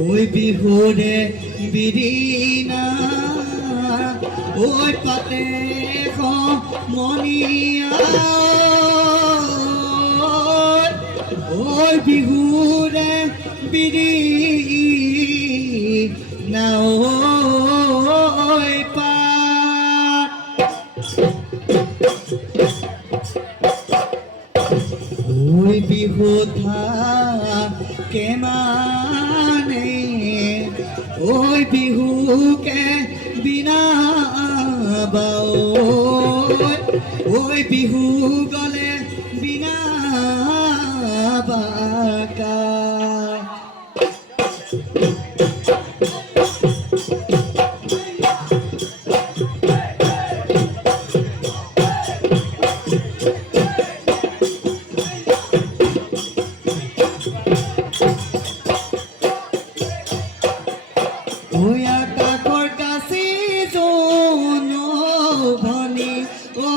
ওই বিহুৰে বিৰিণা ওই পাতে মনিয়া ওই বিহুৰে বিৰিণা ওই পাত ওই বিহু থাকে মানে ওই বিহুকে বিনা বাও ওই বিহু গলে বিনা বাকা ওই আকাশৰ কাছি জনো ভনী ও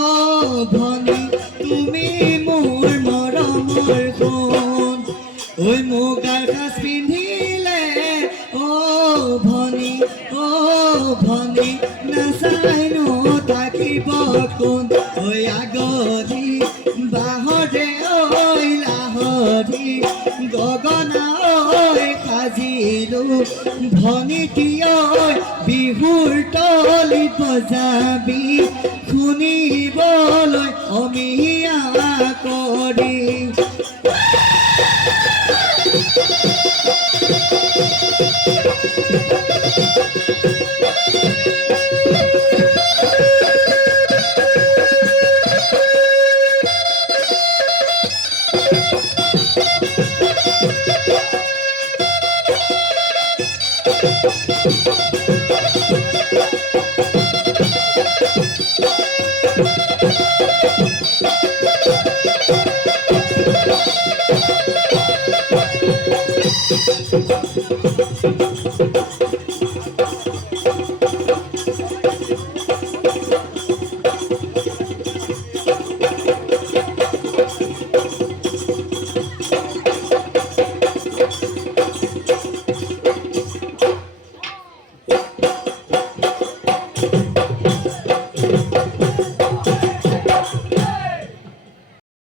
ভনী তুমি মোৰ মৰমৰ সোণ ওই মুগাৰ সাজ পিন্ধিলে ও ভনী নাচাই থাকিব কোন ওই আগধি বাহৰে ঐ লাহৰি গগনা ঐ সাজিলো ভনী ঐ বিহুৰ তলিত বজাবি শুনিবলৈ অমিয়া কৰি